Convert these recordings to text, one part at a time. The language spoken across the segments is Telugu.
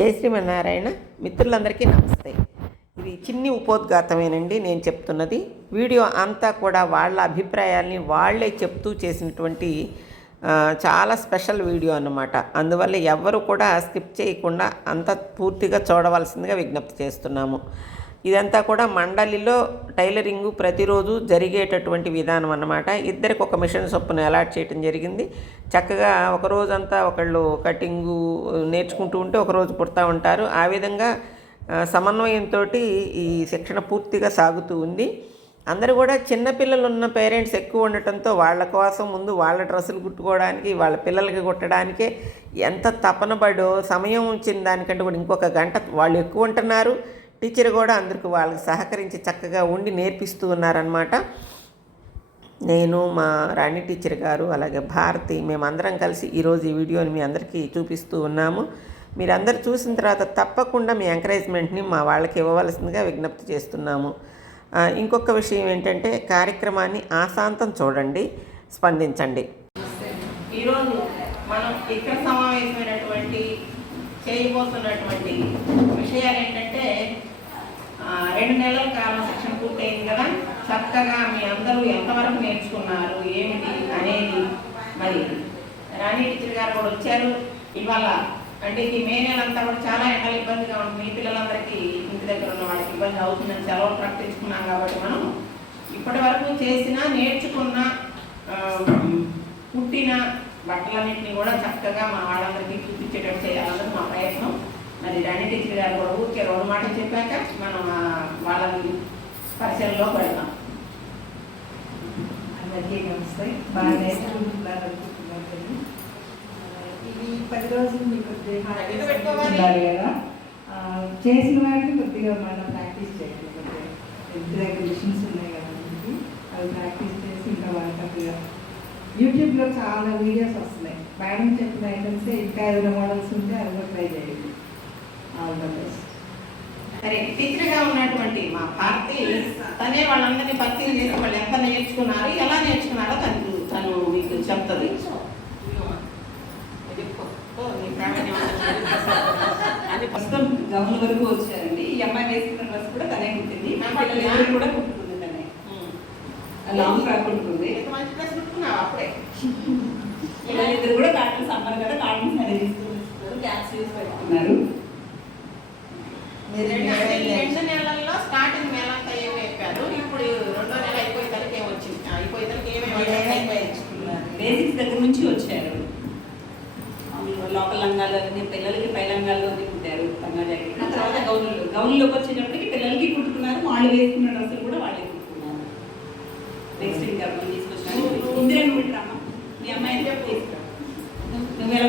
జై శ్రీమన్నారాయణ. మిత్రులందరికీ నమస్తే. ఇది చిన్ని ఉపోద్ఘాతమేనండి. నేను చెప్తున్నది. వీడియో అంతా కూడా వాళ్ళ అభిప్రాయాల్ని వాళ్ళే చెప్తూ చేసినటువంటి చాలా స్పెషల్ వీడియో అన్నమాట. అందువల్ల ఎవ్వరు కూడా స్కిప్ చేయకుండా అంత పూర్తిగా చూడవలసిందిగా విజ్ఞప్తి చేస్తున్నాము. ఇదంతా కూడా మండలిలో టైలరింగ్ ప్రతిరోజు జరిగేటటువంటి విధానం అన్నమాట. ఇద్దరికి ఒక మిషన్ చొప్పున అలాట్ చేయడం జరిగింది. చక్కగా ఒక రోజంతా ఒకళ్ళు కటింగు నేర్చుకుంటూ ఉంటే ఒక రోజు పుడతా ఉంటారు. ఆ విధంగా సమన్వయంతో ఈ శిక్షణ పూర్తిగా సాగుతూ ఉంది. అందరూ కూడా చిన్నపిల్లలు ఉన్న పేరెంట్స్ ఎక్కువ ఉండటంతో వాళ్ళ కోసం ముందు వాళ్ళ డ్రెస్సులు కుట్టుకోవడానికి వాళ్ళ పిల్లలకి కుట్టడానికే ఎంత తపన పడో సమయం వచ్చిన దానికంటే కూడా ఇంకొక గంట వాళ్ళు ఎక్కువ ఉంటున్నారు. టీచర్ కూడా అందరికి వాళ్ళకి సహకరించి చక్కగా ఉండి నేర్పిస్తూ ఉన్నారనమాట నేను మా రాణి టీచర్ గారు అలాగే భారతి మేమందరం కలిసి ఈరోజు ఈ వీడియోని మీ అందరికీ చూపిస్తూ ఉన్నాము. మీరందరూ చూసిన తర్వాత తప్పకుండా మీ ఎంకరేజ్మెంట్ని మా వాళ్ళకి ఇవ్వవలసిందిగా విజ్ఞప్తి చేస్తున్నాము. ఇంకొక విషయం ఏంటంటే కార్యక్రమాన్ని ఆశాంతం చూడండి స్పందించండి. ఈరోజు మనం ఇక్కడ సమావేశమైనటువంటి చేయబోతున్నటువంటి విషయాలు ఏంటంటే రెండు నెలల కాలం శిక్షణ పూర్తయింది కదా? చక్కగా మీ అందరూ ఎంతవరకు నేర్చుకున్నారు? ఏమిటి అనేది మరి రాణి టీచర్ గారు కూడా వచ్చారు. ఇవాళ అంటే ఈ మే నెల అంతా కూడా చాలా ఎండలు ఇబ్బందిగా ఉంది మీ పిల్లలందరికీ ఇంటి దగ్గర ఉన్న వాళ్ళకి ఇబ్బంది అవుతుందని సెలవులు ప్రకటించుకున్నాం కాబట్టి మనం ఇప్పటి వరకు చేసిన నేర్చుకున్న పుట్టిన బట్టలన్నింటినీ కూడా చక్కగా మా వాళ్ళందరికీ చూపించేటట్టు చేయాలన్నది మా ప్రయత్నం. మరి రాణి టీచర్ గారు కూడా ఊరికే రెండు మాటలు చెప్పాక మనం ఆ, వాళ్ళని పరిచయంలో పెడతాం. అందరికీ నమస్తే. బాగా నేను. ఇది పది రోజులు మీకు. ఉండాలి కదా. ఆ, చేసిన వాటిని కొద్దిగా మనం ప్రాక్టీస్ చేయాలి. కొద్దిగా ఉన్నాయి కదా మనకి అవి ప్రాక్టీస్ చేసి ఇంకా వాళ్ళకి కొద్దిగా యూట్యూబ్లో చాలా వీడియోస్ వస్తున్నాయి. మేడం చెప్పిన ఐటమ్స్ ఇంకా ఏదైనా మోడల్స్ ఉంటే అవి కూడా ట్రై చేయండి. సరే టీచర్గా ఉన్నటువంటి మా భారతి తనే వాళ్ళందరినీ పరిచయం చేసి వాళ్ళు ఎంత నేర్చుకున్నారు ఎలా నేర్చుకున్నారో తను తను మీకు చెప్తుంది. అది ప్రస్తుతం గౌన్ వరకు వచ్చారండి. ఈ అమ్మాయి వేసుకున్న డ్రెస్ కూడా తనే కుట్టింది. కూడా కుట్టుకుంది తనే. లాంగ్ ఫ్రాక్ కుట్టుకుంది మంచి డ్రెస్ కుట్టుకున్నావు అప్పుడే? కూడా కాటన్ సమ్మర్ కదా కాటన్ సారీ తీసుకున్నారు యూస్ పెట్టుకున్నారు. రెండు నెలల్లో స్టార్టింగ్ నెల అంతా ఏమి చెప్పారు? ఇప్పుడు రెండో నెల అయిపోయేసరికి ఏమి వచ్చింది అయిపోయేసరికి? బేసిక్స్ దగ్గర నుంచి వచ్చారు. లోపల లంగాలు అన్ని పిల్లలకి పై లంగాలు అన్ని కుట్టారు తర్వాత గౌన్లు గౌన్లోకి వచ్చేటప్పటికి పిల్లలకి కుట్టుకున్నారు. వాళ్ళు వేసుకున్న డ్రెస్సులు కూడా వాళ్ళే కుట్టుకున్నారు నెక్స్ట్ ఇంకా మనం తీసుకొచ్చాము ఇందిరా నువ్వు ఇటు రమ్మా. మీ అమ్మాయిని చెప్పి తీసుకురా నువ్వు ఎలా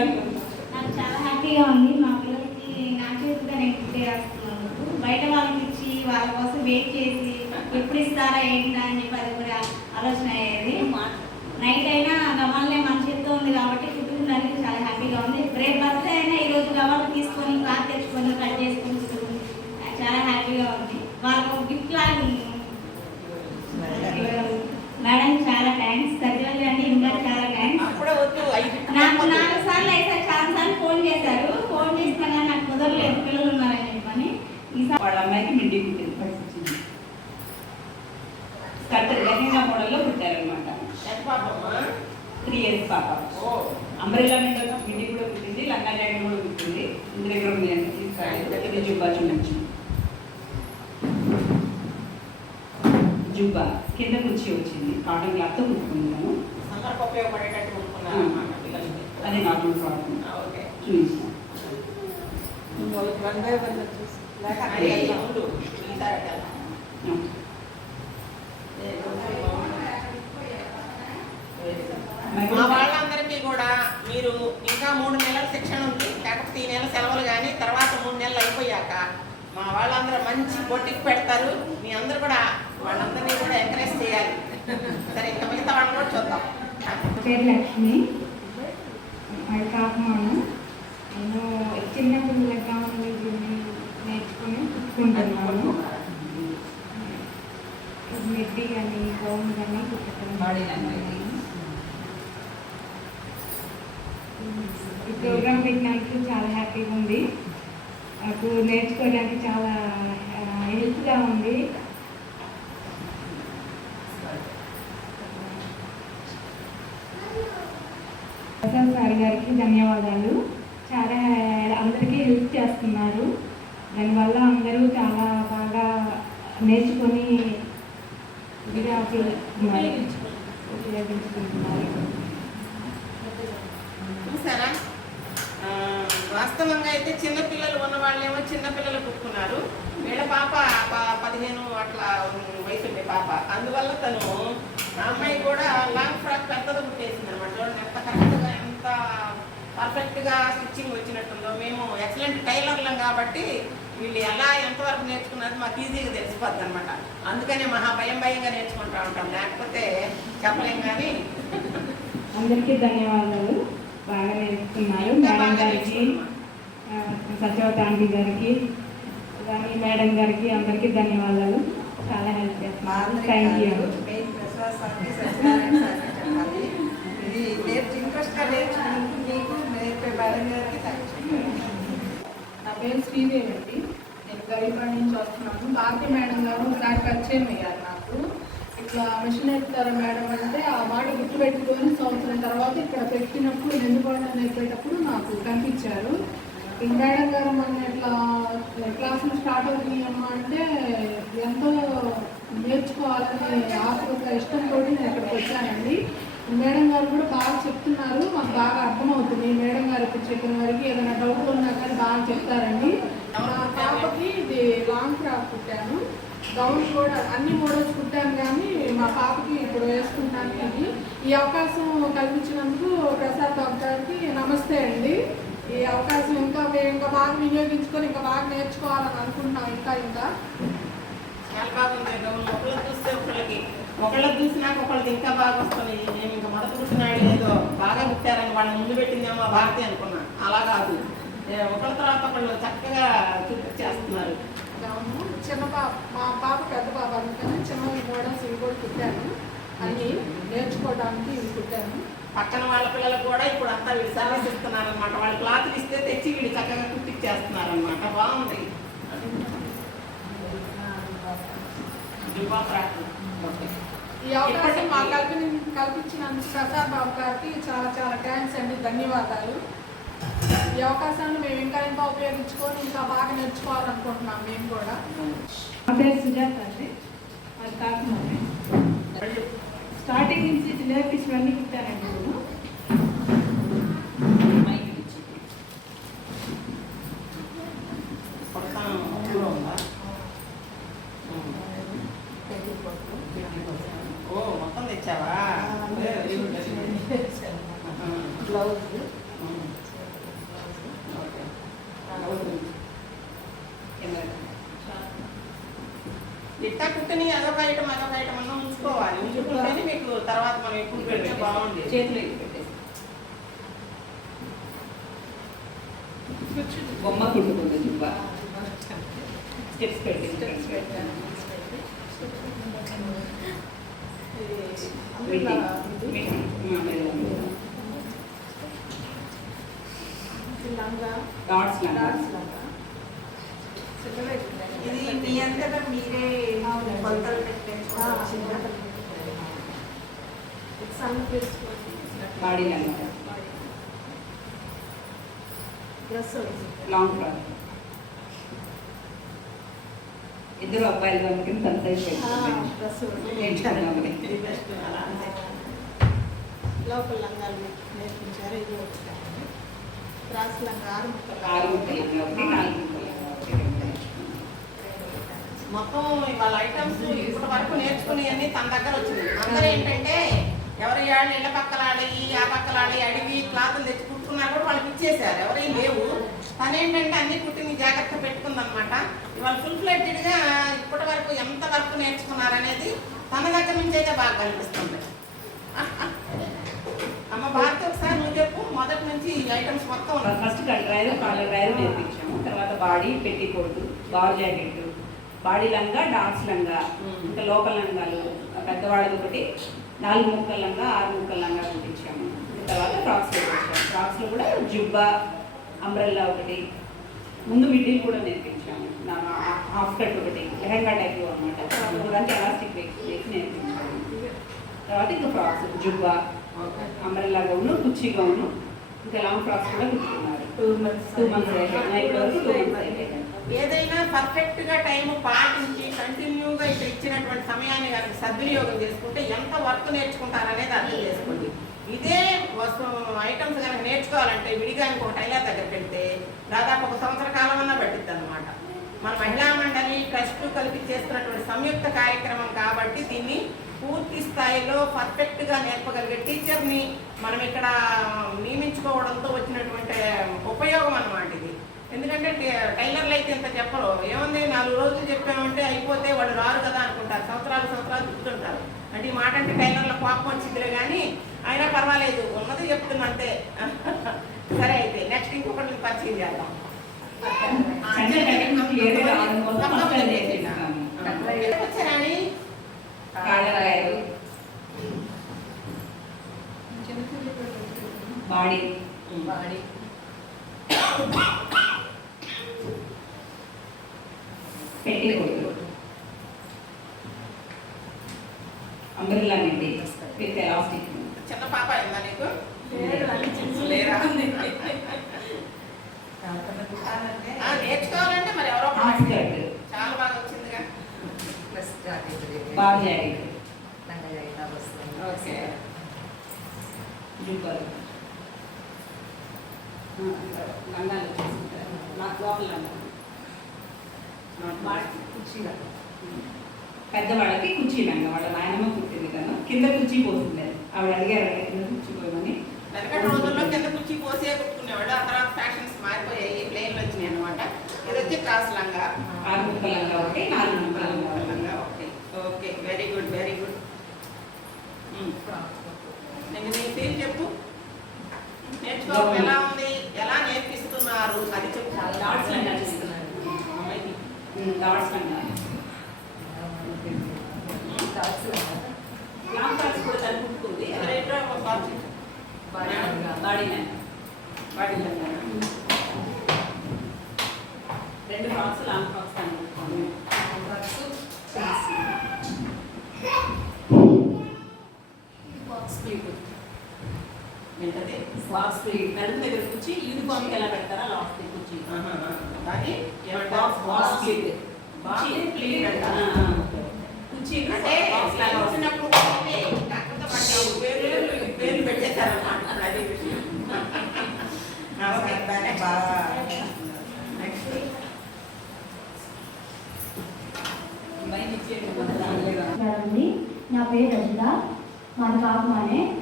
నాకు చాలా హ్యాపీగా ఉంది మా పిల్లలకి నా చేతిగా నేను ఫుడ్ చేస్తున్నాను బయట వాళ్ళకి ఇచ్చి వాళ్ళ కోసం వెయిట్ చేసి ఎప్పుడు ఇస్తారా ఏంటా అని చెప్పి అది కూడా ఆలోచన అయ్యేది నైట్ అయినా గవాళ్ళే మన చేతితో ఉంది కాబట్టి కుటుంబానికి చాలా హ్యాపీగా ఉంది రేపు బర్త్డే అయినా ఈ రోజు గవాళ్ళు తీసుకొని క్లాత్ తెచ్చుకొని కట్ చేసుకొని కుట్టుకుంది. నాకు చాలా హ్యాపీగా ఉంది వాళ్ళకు ఒక గిఫ్ట్ లాగా ఉంది మేడం చాలా థ్యాంక్స్ సత్యవతి అంటే ఇంకా చాలా థ్యాంక్స్ అప్పుడే వద్దు ఐదు నాకు నాలుగు సార్లు అయితే చాలా సార్లు ఫోన్ చేశారు ఫోన్ చేసినా కానీ నాకు కుదరలేదు పిల్లలు ఉన్నారని చెప్పని ఈసారి వాళ్ళ అమ్మాయికి మిడ్డీ కుట్టింది ఫస్ట్ వచ్చింది. స్కర్ట్ లెహంగా మోడల్లో పాపమ్మా త్రీ ఇయర్స్ పాప. ఓ. అంబ్రెల్లా మీద మిడ్డీ కూడా కుట్టింది లంగా జాకెట్ కూడా కుట్టింది ఇంటి దగ్గర ఉంది ఇది జుబ్బా చూడొచ్చు జుబ్బా కింద కుర్చీ వచ్చింది. కాటన్ క్లాత్తో పిల్లలకి. అది నార్మల్ ప్రాబ్లం చూపిస్తాను మా వాళ్ళందరికీ కూడా మీరు ఇంకా మూడు నెలల శిక్షణ ఉంది కాకపోతే ఈ నెల సెలవులు కానీ తర్వాత మూడు నెలలు అయిపోయాక మా వాళ్ళందరూ మంచి పొట్టికి పెడతారు. మీ అందరూ కూడా వాళ్ళందరినీ కూడా ఎంకరేజ్ చేయాలి. సరే ఇంకా మిగతా వాళ్ళని కూడా చూద్దాం. పేరు లక్ష్మి. కాకమాను నేను చిన్నప్పుడు లెగ్గామని నేర్చుకొని కుట్టుకుంటున్నాను మెడ్డి కానీ గౌన్ కానీ ఈ ప్రోగ్రామ్ పెట్టినందుకు చాలా హ్యాపీగా ఉంది. నాకు నేర్చుకోవడానికి చాలా హెల్ప్గా ఉంది. ప్రసాద్ సార్ గారికి ధన్యవాదాలు. చాలా అందరికీ హెల్ప్ చేస్తున్నారు. దానివల్ల అందరూ చాలా బాగా నేర్చుకొని ఇదిగా ఉపయోగించుకుంటున్నారు. చూసారా? వాస్తవంగా అయితే చిన్నపిల్లలు ఉన్న వాళ్ళేమో చిన్నపిల్లలు కుట్టుకున్నారు వీళ్ళ పాప పదిహేను అట్లా వయసు ఉండే పాప. అందువల్ల తను అమ్మాయి కూడా లాంగ్ ఫ్రాక్ పెద్దది కుట్టేసింది అనమాట ఎంత కరెక్ట్గా ఎంత పర్ఫెక్ట్గా స్టిచ్చింగ్ వచ్చినట్టుందో. మేము ఎక్సలెంట్ టైలర్లం కాబట్టి వీళ్ళు ఎలా ఎంతవరకు నేర్చుకున్నది మాకు ఈజీగా తెలిసిపోద్ది అనమాట అందుకనే మహా భయం భయంగా నేర్చుకుంటా ఉంటాం. లేకపోతే చెప్పలేం కానీ అందరికీ ధన్యవాదాలు. బాగా నేర్చుకున్నారు. మేడం గారికి సత్యవతి ఆంటీ గారికి అలాగే మేడం గారికి అందరికీ ధన్యవాదాలు. చాలా హెల్ప్ చేస్తున్నారు. థ్యాంక్ యూ ఇది ఇంట్రెస్ట్గా నేర్చుకున్నందుకు నా పేరు శ్రీదేవి అండి. నేను గరీబాడ్ నుంచి వస్తున్నాను. భారతి మేడం గారు ఒకసారి పరిచయం అయ్యారు నాకు. ఇట్లా మిషన్ ఎత్తారు మేడం అంటే ఆ మాట గుర్తుపెట్టుకొని సంవత్సరం తర్వాత ఇక్కడ పెట్టినప్పుడు నిండుకోవడం నేర్పేటప్పుడు నాకు కనిపించారు. ఈ మేడం గారు మన ఇట్లా క్లాసులు స్టార్ట్ అవుతుంది అమ్మ అంటే ఎంతో నేర్చుకోవాలని ఆశ ఇష్టంతో నేను ఇక్కడికి వచ్చానండి. మేడం గారు కూడా బాగా చెప్తున్నారు. మాకు బాగా అర్థమవుతుంది. మేడం గారు ఇప్పుడు చెప్పిన వారికి ఏదైనా డౌట్ ఉన్నా కానీ బాగా చెప్తారండి. మా పాపకి ఇది లాంగ్ ఫ్రాక్ కుట్టాను. గౌన్ కూడా అన్ని మోడల్స్ కుట్టాను కానీ మా పాపకి ఇప్పుడు వేసుకుంటాను ఇది. ఈ అవకాశం కల్పించినందుకు ప్రసాద్ బాబు గారికి నమస్తే అండి. ఈ అవకాశం ఇంకా మేము ఇంకా బాగా వినియోగించుకొని ఇంకా బాగా నేర్చుకోవాలని అనుకుంటున్నాం ఇంకా ఇంకా. చాలా బాగుంది. చూస్తే ఒకళ్ళకి ఒకళ్ళు చూసినాక ఒకళ్ళకి ఇంకా బాగా వస్తుంది. నేను ఇంకా మొదట కూర్చున్నాడు ఏదో బాగా కుట్టారని వాళ్ళని ముందు పెట్టిందేమో భారతి అనుకున్నా. అలా కాదు. ఒకళ్ళ తర్వాత ఒకళ్ళు చక్కగా చూపించేస్తున్నారు అవును. చిన్న పాప మా పాప పెద్ద పాప అందుకని చిన్న మోడల్స్ ఇవి కూడా కుట్టాను. అన్ని నేర్చుకోవడానికి ఇవి కుట్టాను. పక్కన వాళ్ళ పిల్లలకు కూడా ఇప్పుడు అంతా వీళ్ళు సర్వీస్ ఇస్తున్నారు అనమాట వాళ్ళు క్లాతులు ఇస్తే తెచ్చి వీళ్ళు చక్కగా కుట్టిచ్చేస్తున్నారు అనమాట బాగుంది. ఈ అవకాశం మా కల్పన కల్పించినందుకు ప్రసాద్ బాబు గారికి చాలా చాలా థ్యాంక్స్ అండి. ధన్యవాదాలు. ఈ అవకాశాన్ని మేము ఇంకా ఇంకా ఉపయోగించుకొని ఇంకా బాగా నేర్చుకోవాలనుకుంటున్నాం మేము కూడా. నా పేరు సుజాత అండి. అది కాకినాడ స్టార్టింగ్ నుంచి ఇది నేర్పించినవన్నీ కుట్టానండి నేను. ఉందా? తెచ్చావా. బ్లౌజ్. కుట్టని అదొక ఐటమ్ అదొక ఐటమ్ అన్న ఉంచుకోవాలి. ఉంచుకుంటేనే మీకు తర్వాత మనం ఎప్పుడు పెడితే బాగుండేది. చేతిలో బొమ్మ కుట్టుకుంది జుబ్బ స్టెప్స్ పెట్టి స్టెప్స్ పెట్టాను డాట్స్ లాగా ఇది మీ అంతటా మీరే కొలతలు బాడీ లాగా డ్రెస్ లాంగ్ ఫ్రాక్ ఇద్దరు అబ్బాయిలు అనుకుని అంతే లోపల లంగాలు నేర్పించారు ఇది క్రాస్ లంగా ఆరు ముక్కలు. ఆరు ముక్కలు ఒకటి నాలుగు ముక్కలు ఒకటి రెండు నేర్చుకున్నాం. మొత్తం వాళ్ళ ఐటమ్స్ ఇప్పటి వరకు నేర్చుకుని అన్ని తన దగ్గర వచ్చినాయి అందరూ ఏంటంటే ఎవరి ఏళ్ళు ఇళ్ళ పక్కలాడి ఆ పక్కలాడి అడిగి క్లాతులు తెచ్చి కుట్టుకున్నా కూడా వాళ్ళకి ఇచ్చేసారు ఎవరేం లేవు. తను ఏంటంటే అన్ని కుట్టిని జాగ్రత్త పెట్టుకుందనమాట. ఇవాళ ఫుల్ ఫ్లెడ్జెడ్గా ఇప్పటి వరకు ఎంత వరకు నేర్చుకున్నారనేది తన దగ్గర నుంచి అయితే బాగా కనిపిస్తుంది అమ్మ భారతి ఒకసారి నువ్వు చెప్పు మొదటి నుంచి ఈ ఐటమ్స్ మొత్తం. ఫస్ట్ డ్రైవర్ కాలర్ డ్రైవర్ నేర్పించాము తర్వాత బాడీ పెట్టి కోటు బాల్ జాకెట్ బాడీ లంగా డాన్స్ లంగా. ఇంకా లోకల్ లంగాలు పెద్దవాళ్ళది ఒకటి నాలుగు ముక్కల లంగా ఆరు ముక్కల లంగా కుట్టించాము తర్వాత ఫ్రాక్స్ వచ్చాము ఫ్రాక్స్లో కూడా జుబ్బా అంబ్రెల్లా ఒకటి ముందు మిడ్డీలు కూడా నేర్పించాము. నా హాఫ్ కట్ ఒకటి లెహంగా టైప్ అనమాట దానికి ఎలాస్టిక్ వేసి నేర్పించాము. తర్వాత ఇంకా ఫ్రాక్స్ జుబ్బా అంబ్రెల్లా గౌను కుర్చీ గౌను ఇంకా లాంగ్ ఫ్రాక్స్ కూడా కుట్టుకున్నారు. టూ మంత్స్ టూ మంత్స్ ఇప్పుడు వరకు టూ మంత్స్ ఏదైనా పర్ఫెక్ట్గా టైం పాటించి కంటిన్యూగా ఇక్కడ ఇచ్చినటువంటి సమయాన్ని కనుక సద్వినియోగం చేసుకుంటే ఎంత వర్క్ నేర్చుకుంటారనేది అర్థం చేసుకోండి. ఇదే వస్తువు ఐటమ్స్ కనుక నేర్చుకోవాలంటే విడిగా ఇంకో టైలర్ దగ్గరికి వెళ్తే దాదాపు ఒక సంవత్సర కాలం అన్నా పట్టిద్ది అనమాట మన మహిళా మండలి ట్రస్ట్ కలిపి చేస్తున్నటువంటి సంయుక్త కార్యక్రమం కాబట్టి దీన్ని పూర్తి స్థాయిలో పర్ఫెక్ట్గా నేర్పగలిగే టీచర్ని మనం ఇక్కడ నియమించుకోవడంతో వచ్చినటువంటి ఉపయోగం అన్నమాట ఇది. ఎందుకంటే టైలర్లు అయితే ఇంత చెప్పరు. ఏముంది నాలుగు రోజులు చెప్పామంటే అయిపోతే వాళ్ళు రారు కదా అనుకుంటారు. సంవత్సరాలు సంవత్సరాలు చూస్తుంటారు అంటే ఈ మాట అంటే టైలర్ల కోపం వచ్చిందిలే కానీ అయినా పర్వాలేదు ఉన్నది చెప్తున్నా అంతే. సరే అయితే నెక్స్ట్ ఇంకొకటి పరిచయం చేద్దాం అంటే టైం క్లియర్ రావడం కోసం ఫస్ట్ టైం చేసేసాము వచ్చారని కాళ్ళరాయలు చిన్న చిన్న పిల్లలు. బాడీ పెట్టి కొట్టు అంబ్రెల్లా నిండి విత్ ఎలాస్టిక్ చిన్న పాప ఉందా నీకు లేదు, లేరా ఆ, నేర్చుకోవాలంటే మరి ఎవరో ఒకరు హాఫ్ కట్ చాలా బాగా వచ్చిందిగా బాగా జాకెట్ ఓకే జుబ్బలు లంగాలు చేసుకుంటారు నాకు లోపల లంగాలు పెద్దవాళ్ళకి కుర్చీ లంగా వాళ్ళ నాయనమ్మ కుట్టింది కదా కింద కుర్చీ పోతుంది ఆవిడ అడిగారు కింద కుర్చీ పోయమని? వెనకటి రోజుల్లో కింద కుర్చీ పోసే కుట్టుకునేవాడు ఆ తర్వాత ఫ్యాషన్స్ మారిపోయాయి ప్లేన్లు వచ్చినాయి అనమాట ఇది వచ్చి క్రాస్ లంగా. ఆరు ముక్కల లంగా ఒకటి నాలుగు లంగా ఒకటి. Okay very good very good. నేను నీ పేరు చెప్పు. నేర్చుకోవడం ఎలా ఉంది? ఎలా నేర్పిస్తున్నారు? అది చెప్పు. డాట్స్ లంగా డాట్స్ లంగా ఫ్రాక్స్ కూడా తను కుట్టుకుంది చెప్పు. బాడీ వాడి లంగా. రెండు ఫ్రాక్స్ లాంగ్ ఫ్రాక్స్ తను కుట్టుకుంది ఏంటది? బాక్స్ స్ప్లిట్ నడుము దగ్గర యూనిఫామ్కి ఎలా పెడతారా? లాస్ట్ అంటే. వచ్చినప్పుడు పేర్లు అదే. నా పేరు రజిత. మాది కాకుమానే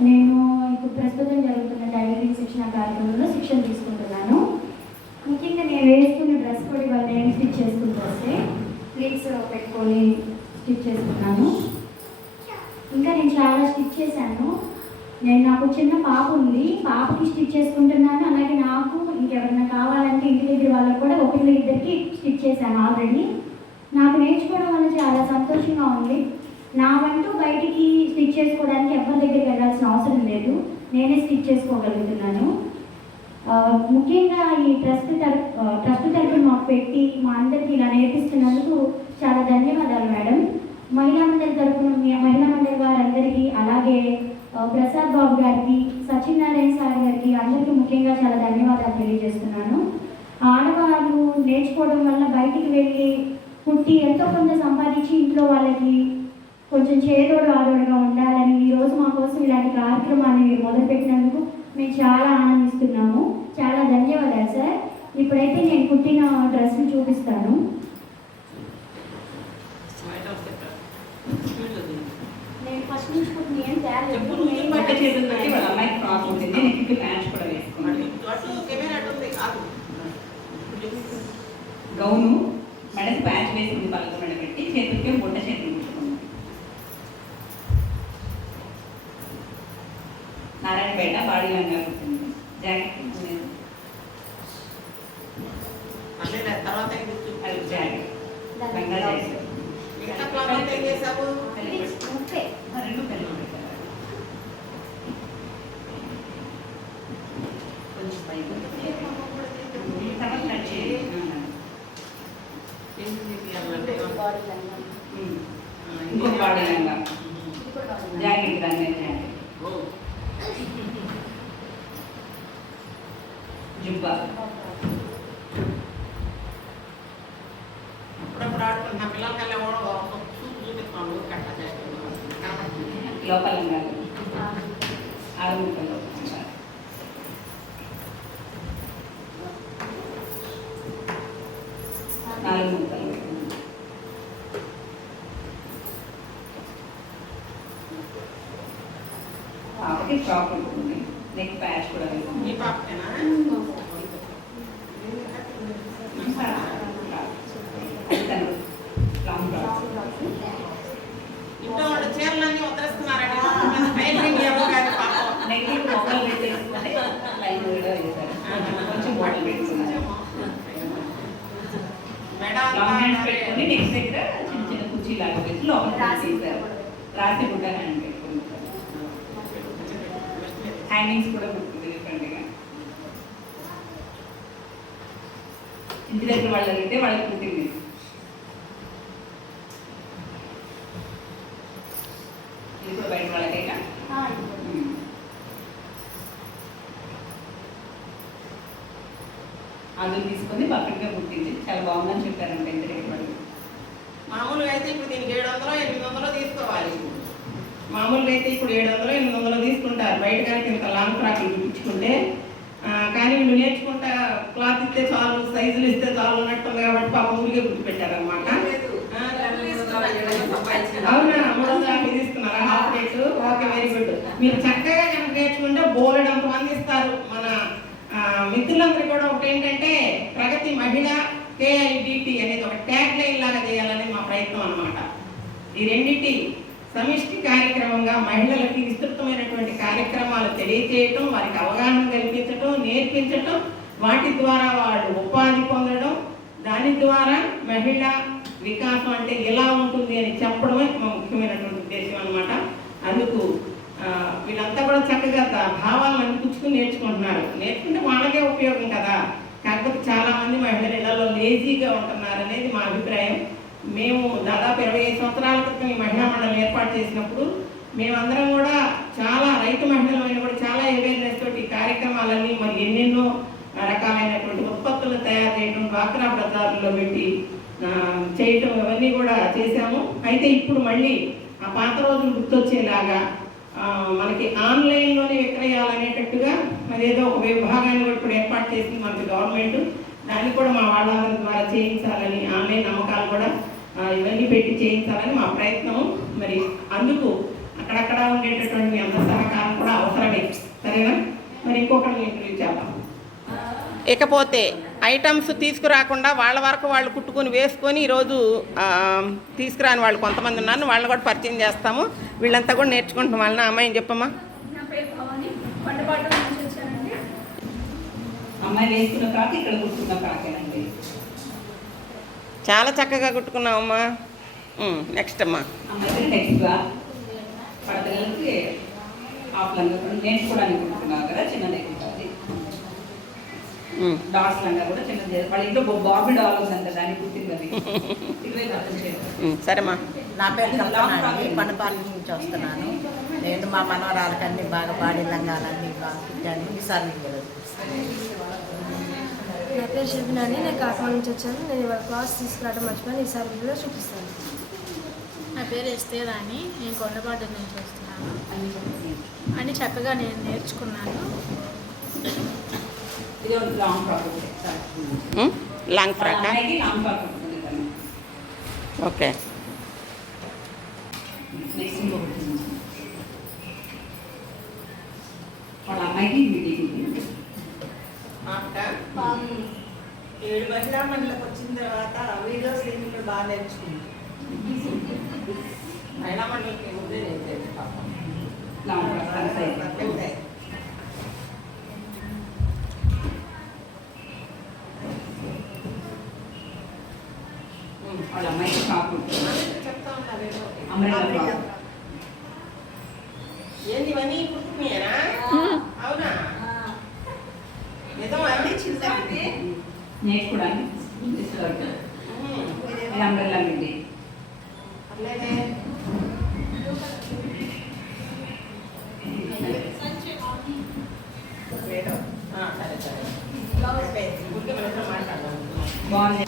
నేను ఇప్పుడు ప్రస్తుతం జరుగుతున్న టైలరింగ్ శిక్షణ కార్యక్రమంలో శిక్షణ తీసుకుంటున్నాను ముఖ్యంగా నేను వేసుకున్న డ్రెస్ కూడా ఇవాళ నేను స్టిచ్ చేసుకుంటూ వస్తే ప్లీట్స్ పెట్టుకొని స్టిచ్ చేసుకున్నాను ఇంకా నేను చాలా స్టిచ్ చేశాను. నేను నాకు చిన్న పాప ఉంది. పాపకి స్టిచ్ చేసుకుంటున్నాను. అలాగే నాకు ఇంకెవరైనా కావాలంటే ఇంటి దగ్గర వాళ్ళకి కూడా ఒకరి ఇద్దరికి స్టిచ్ చేశాను ఆల్రెడీ నాకు నేర్చుకోవడం వల్ల చాలా సంతోషంగా ఉంది. నా వంటూ బయటికి స్టిచ్ చేసుకోవడానికి ఎవరి దగ్గరికి వెళ్ళాల్సిన అవసరం లేదు. నేనే స్టిచ్ చేసుకోగలుగుతున్నాను. ముఖ్యంగా ఈ ట్రస్ట్ తరఫు ట్రస్ట్ తరఫున మాకు పెట్టి మా అందరికి ఇలా నేర్పిస్తున్నందుకు చాలా ధన్యవాదాలు మేడం. మహిళా మండలి తరఫున మీ మహిళా మండలి వారందరికీ అలాగే ప్రసాద్ బాబు గారికి సత్యనారాయణ సార్ గారికి అందరికీ ముఖ్యంగా చాలా ధన్యవాదాలు తెలియజేస్తున్నాను. ఆడవాళ్ళు నేర్చుకోవడం వల్ల బయటికి వెళ్ళి పుట్టి ఎంతో కొంత సంపాదించి ఇంట్లో వాళ్ళకి కొంచెం చేదోడు ఆదోడుగా ఉండాలని ఈ రోజు మా కోసం ఇలాంటి కార్యక్రమాన్ని మీరు మొదలుపెట్టినందుకు మేము చాలా ఆనందిస్తున్నాము చాలా ధన్యవాదాలు సార్. ఇప్పుడైతే నేను కుట్టిన డ్రెస్ని చూపిస్తాను. నేను ఫస్ట్ నుంచి కుట్టిన గౌను మెడకి ప్యాంట్ వేసింది పళ్ళకు మెడ పెట్టి చేతులకి బుట్ట చేతులు ముట్టుకోండి నారాయణపేట బాడీ లంగా ఉంటుంది జాకెట్ ఉంటుంది. మళ్ళీ నా తర్వాత ఏం గుర్తు అది జాకెట్ లంగా జాకెట్ మిగతా క్లాత్ ఏం చేసావు ముప్పై ఆ రెండు కలిపి పెట్టారు కొంచెం పైకి తర్వాత కట్ చేయండి ఇంకొక బాడీ లంగా జాకెట్ దాని మీద జాకెట్ జుబ్బా అప్పుడప్పుడు ఆడుకుంటున్నా పిల్లలకల్లా కూడా చూపు చూపిస్తున్నాను కట్ట చేస్తున్నాను లోపల లంగాలు ఆరు ముక్కలు నాలుగు ముక్కలు పాపకి ఫ్రాక్ ఉంటుంది నెక్ ప్యాచ్ కూడా మీ వేసుకుంది. పాపకేనా అది తను లాంగ్ ఫ్రాక్ ఇంట్లో వాళ్ళు చీరలన్నీ వదిలేస్తున్నారండి హైలైటింగ్ ఏమో కానీ పాపం నెక్ మొక్కలు పెట్టేసుకుంటే లైన్ కూడా వేశారు కొంచెం బాటిల్ పెట్టుకున్నారు మేడం లాంగ్ హ్యాండ్స్ పెట్టుకొని నెక్స్ట్ దగ్గర చిన్న చిన్న కుర్చీ లాగా వేసి లోపల తీసేశారు రాసి గుడ్డ హ్యాండ్ పెట్టుకుంటారు హ్యాంగింగ్స్ కూడా కుట్టుకుంది డిఫరెంట్గా ఇంటి దగ్గర వాళ్ళు అడిగితే వాళ్ళకి కుట్టింది ఇది కూడా బయట వాళ్ళకైనా అందులో తీసుకొని పక్కగా కుట్టింది చాలా బాగుందని చెప్పారంట ఇంటి దగ్గర వాళ్ళు మామూలుగా అయితే ఇప్పుడు దీనికి ఏడు వందలు ఎనిమిది వందలు తీసుకోవాలి మామూలుగా అయితే ఇప్పుడు ఏడు వందలు ఎనిమిది వందలు తీసుకుంటారు బయట కనుక ఇంత లాంగ్ ఫ్రాక్లు చూపించుకుంటే ఆ, కానీ వీళ్ళు నేర్చుకుంటా క్లాత్ ఇస్తే చాలు సైజులు ఇస్తే చాలు ఉన్నట్టుంది కాబట్టి పాప ఊరికే గుర్తుపెట్టారనమాట అవునా మూడు వందల యాభై తీసుకున్నారా హాఫ్ రేట్ ఓకే వెరీ మీరు చక్కగా కనుక నేర్చుకుంటే బోలెడు అంతమంది ఇస్తారు. మన మిత్రులందరూ కూడా ఒకటి ఏంటంటే ప్రగతి మహిళ కేఐడిటి అనేది ఒక ట్యాగ్ లైన్ లాగా చేయాలని మా ప్రయత్నం అనమాట ఈ రెండింటి సమిష్టి కార్యక్రమంగా మహిళలకి విస్తృతమైనటువంటి కార్యక్రమాలు తెలియచేయటం వారికి అవగాహన కల్పించటం నేర్పించటం వాటి ద్వారా వాళ్ళు ఉపాధి పొందడం దాని ద్వారా మహిళ వికాసం అంటే ఎలా ఉంటుంది అని చెప్పడమే మా ముఖ్యమైనటువంటి ఉద్దేశం అనమాట అందుకు వీళ్ళంతా కూడా చక్కగా భావాలను అందిపుచ్చుకుని నేర్చుకుంటున్నారు. నేర్చుకుంటే వాళ్ళకే ఉపయోగం కదా. కాకపోతే చాలామంది మహిళలు ఇళ్ళలో లేజీగా ఉంటున్నారు అనేది మా అభిప్రాయం. మేము దాదాపు ఇరవై ఐదు సంవత్సరాల క్రితం ఈ మహిళా మండలి ఏర్పాటు చేసినప్పుడు మేమందరం కూడా చాలా రైతు మహిళలమైన కూడా చాలా అవేర్నెస్ తోటి ఈ కార్యక్రమాలన్నీ మరి ఎన్నెన్నో రకాలైనటువంటి ఉత్పత్తులు తయారు చేయడం డ్వాక్రా బజార్లో పెట్టి చేయటం ఇవన్నీ కూడా చేశాము. అయితే ఇప్పుడు మళ్ళీ ఆ పాత రోజులు గుర్తొచ్చేలాగా మనకి ఆన్లైన్లోనే విక్రయాలనేటట్టుగా అదేదో ఒక విభాగాన్ని కూడా ఇప్పుడు ఏర్పాటు చేసింది మనకి గవర్నమెంట్. దాన్ని కూడా మా వాళ్ళందరి ద్వారా చేయించాలని ఆన్లైన్ అమ్మకాలు కూడా ఇవన్నీ పెట్టి చేయించాలని మా ప్రయత్నం. మరి అందుకు అక్కడక్కడ ఉండేటటువంటి మీ అందరి సహకారం కూడా అవసరమే. సరేనా? మరి ఇంకొకటి ఇంటర్వ్యూ చేద్దాం ఇకపోతే ఐటమ్స్ తీసుకురాకుండా వాళ్ళ వరకు వాళ్ళు కుట్టుకొని వేసుకొని ఈరోజు ఆ, తీసుకురాని వాళ్ళు కొంతమంది ఉన్నారు. వాళ్ళని కూడా పరిచయం చేస్తాము. వీళ్ళంతా కూడా నేర్చుకుంటాం వాళ్ళని అమ్మాయిని చెప్పమ్మా. నా పేరు భవాని. బండపాట నుంచి వచ్చానండి. అమ్మాయి వేసుకున్న ఫ్రాక్ ఇక్కడ కుట్టుకున్న ఫ్రాకేనండి చాలా చక్కగా కుట్టుకున్నావమ్మా. నెక్స్ట్? అమ్మా నేర్చుకోవడానికి కుట్టుకున్నావు కదా చిన్నది. డాట్స్ లంగా కూడా చిన్నది వాళ్ళ ఇంట్లో బాబీ డాల్ ఉందంట దాన్ని కుట్టింది అది. ఇరవై అర్థం చేయాలి ఉమ్, సరేమ్మా నా పేరు కల్పన అండి. పండపాలి నుంచి వస్తున్నాను. నేను మా మనవరాలకి అన్ని బాగా బాడీ లంగాలన్నీ బాగా కుట్టాను. ఈసారి నా పేరు అండి. నేను కాకినాడ నుంచి వచ్చాను. నేను ఇవాళ క్లాస్ తీసుకురావడం మర్చిపోయాను. ఈసారి వీడియోలో చూపిస్తాను. నా పేరు ఎస్తేరాని నేను కొండపాటి నుంచి వస్తున్నాను. అని చక్కగా నేను నేర్చుకున్నాను. Long frock um, long frock అమ్మాయికి లాంగ్ ఫ్రాక్ కుట్టుకుంది తను ఓకే నెక్స్ట్ ఇంకొకటి వాళ్ళ అమ్మాయికి మీటింగ్ ఏడు మహిళా మండలికి వచ్చిన తర్వాత వీడియోస్ ఇప్పుడు బాగా నేర్చుకున్నాను మహిళా మండలికి ముందే నేర్పేది పాపం. ఉన్నారు ఏదో. ఇవన్నీ కుట్టుకున్నాయనా అవునా ఇస్తారు ఉమ్. ఇది అంబ్రెల్లా మిడ్డీ పర్లేదే ఆ, సరే సరే ఊరికే మన ఇద్దరం మాట్లాడదాం. బాగుంది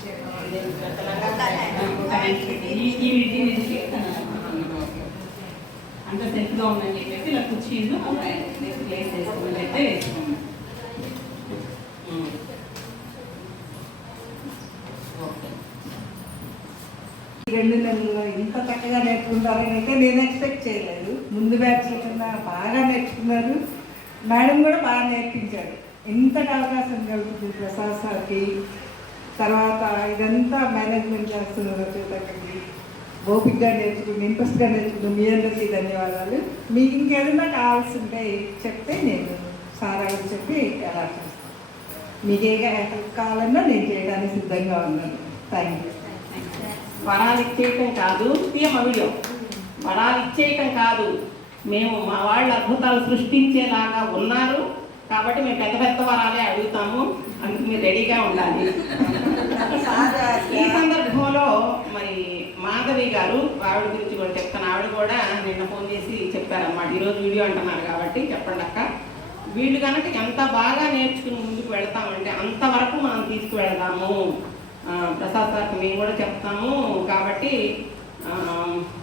ఈ- ఈ వీటి నుంచి అంత సెల్ఫ్గా ఉందని చెప్పేసి ఇలా కుర్చీలు ప్లేస్ చేసుకుని అయితే వేసుకున్నాం ఉమ్. ఓకే ఈ రెండు నెలల్లో ఇంత చక్కగా నేర్చుకుంటారని అయితే నేను ఎక్స్పెక్ట్ చేయలేదు. ముందు బ్యాచ్ల కన్నా బాగా నేర్చుకున్నారు. మేడం కూడా బాగా నేర్పించారు. ఇంతటి అవకాశం కలుగుతుంది ప్రసాద్ సార్కి? తర్వాత ఇదంతా మేనేజ్మెంట్ చేస్తున్నారు వచ్చేటప్పటికి ఓపిక్గా నేర్చుకుని ఇంట్రెస్ట్గా నేర్చుకుని మీ అందరికీ ధన్యవాదాలు. మీకు ఇంకేదైనా కావాల్సి ఉంటే చెప్తే నేను సార్ చెప్పి ఎలా చేస్తాను. మీకు ఏ కావాలన్నా నేను చేయడానికి సిద్ధంగా ఉన్నాను. థ్యాంక్ యూ వరాలు ఇచ్చేయటం కాదు. తీయమ్మ వీడియో వరాలు ఇచ్చేయటం కాదు. మేము మా వాళ్ళు అద్భుతాలు సృష్టించేలాగా ఉన్నారు. కాబట్టి మేము పెద్ద పెద్ద వరాలే అడుగుతాము. అందుకు మీరు రెడీగా ఉండాలి. ఈ సందర్భంలో మరి మాధవి గారు ఆవిడ గురించి కూడా చెప్తాను ఆవిడ కూడా నిన్న ఫోన్ చేసి చెప్పారన్నమాట. ఈరోజు వీడియో అంటున్నారు కాబట్టి చెప్పండి అక్క. వీళ్ళు కనుక ఎంత బాగా నేర్చుకుని ముందుకు వెళ్తామంటే అంతవరకు మనం తీసుకువెళ్దాము ప్రసాద్ సార్కి మేము కూడా చెప్తాము. కాబట్టి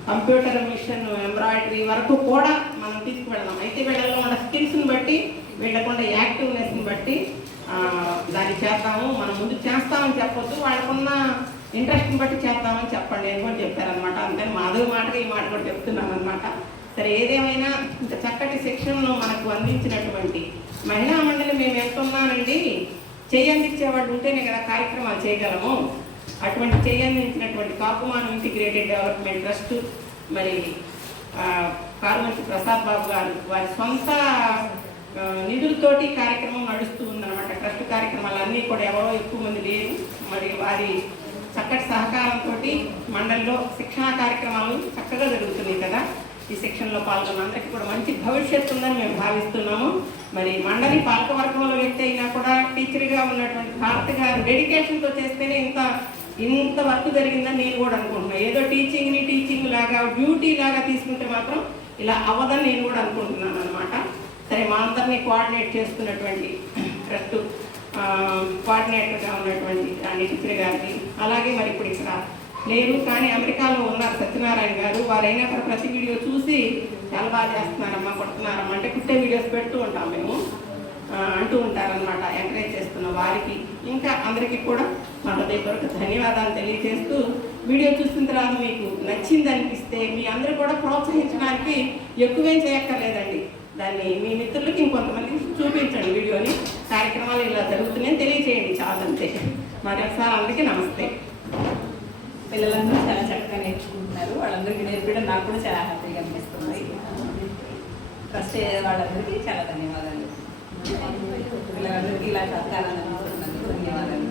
కంప్యూటర్ మిషన్ ఎంబ్రాయిడరీ వరకు కూడా మనం తీసుకువెళ్దాం. అయితే వీళ్ళలో ఉన్న స్కిల్స్ని బట్టి వీళ్ళకున్న యాక్టివ్నెస్ని బట్టి దాన్ని చేస్తాము. మనం ముందు చేస్తామని చెప్పొద్దు. వాళ్ళకున్న ఇంట్రెస్ట్ని బట్టి చేస్తామని చెప్పండి. అని కూడా చెప్పారనమాట అందుకని మాధవి మాటగా ఈ మాట కూడా చెప్తున్నాను అనమాట సరే ఏదేమైనా ఇంత చక్కటి శిక్షణను మనకు అందించినటువంటి మహిళా మండలి మేము ఎంతున్నానండి. చేయందించేవాళ్ళు ఉంటేనే కదా కార్యక్రమాలు చేయగలము. అటువంటి చేయందించినటువంటి కాపుమాన్ ఇంటిగ్రేటెడ్ డెవలప్మెంట్ ట్రస్ట్ మరి ఆ, కారుమంచి ప్రసాద్ బాబు గారు వారి సొంత నిధులతోటి కార్యక్రమం నడుస్తూ ఉందన్నమాట. ట్రస్ట్ కార్యక్రమాలు అన్నీ కూడా ఎవరో ఎక్కువ మంది లేరు. మరి వారి చక్కటి సహకారంతో మండలిలో శిక్షణా కార్యక్రమాలు చక్కగా జరుగుతున్నాయి కదా. ఈ శిక్షణలో పాల్గొన్న అందరికీ కూడా మంచి భవిష్యత్తు ఉందని మేము భావిస్తున్నాము. మరి మండలి పాలకవర్గంలో వ్యక్తి అయినా కూడా టీచర్గా ఉన్నటువంటి భారత్ గారు డెడికేషన్తో చేస్తేనే ఇంత ఇంత వర్క్ జరిగిందని నేను కూడా అనుకుంటున్నాను ఏదో టీచింగ్ని టీచింగ్ లాగా డ్యూటీ లాగా తీసుకుంటే మాత్రం ఇలా అవ్వదని నేను కూడా అనుకుంటున్నాను అనమాట సరే మా అందరినీ కోఆర్డినేట్ చేసుకున్నటువంటి ట్రస్ట్ కోఆర్డినేటర్గా ఉన్నటువంటి రాణి టీచర్ గారికి అలాగే మరి ఇప్పుడు ఇక్కడ లేరు కానీ అమెరికాలో ఉన్నారు సత్యనారాయణ గారు. వారైనా కూడా ప్రతి వీడియో చూసి చాలా బాగా చేస్తున్నారమ్మా కొడుతున్నారమ్మా అంటే కుట్టే వీడియోస్ పెడుతూ ఉంటాం మేము. అంటూ ఉంటారనమాట ఎంకరేజ్ చేస్తున్న వారికి. ఇంకా అందరికీ కూడా మా హృదయపూర్వక ధన్యవాదాలు తెలియజేస్తూ వీడియో చూసిన తర్వాత మీకు నచ్చింది అనిపిస్తే మీ అందరూ కూడా ప్రోత్సహించడానికి ఎక్కువేం చేయక్కర్లేదండి. దాన్ని మీ మిత్రులకి ఇంకొంతమందికి చూపించండి వీడియోని. కార్యక్రమాలు ఇలా జరుగుతున్నాయని తెలియజేయండి. చాలంతే మరొకసారి అందరికీ నమస్తే. పిల్లలందరూ చాలా చక్కగా నేర్చుకుంటున్నారు. వాళ్ళందరికీ నేర్పడం నాకు కూడా చాలా హ్యాపీగా అనిపిస్తుంది. ఫస్ట్ వాళ్ళందరికీ చాలా ధన్యవాదాలు. పిల్లలందరికీ ఇలా సహకారాన్ని ధన్యవాదాలు.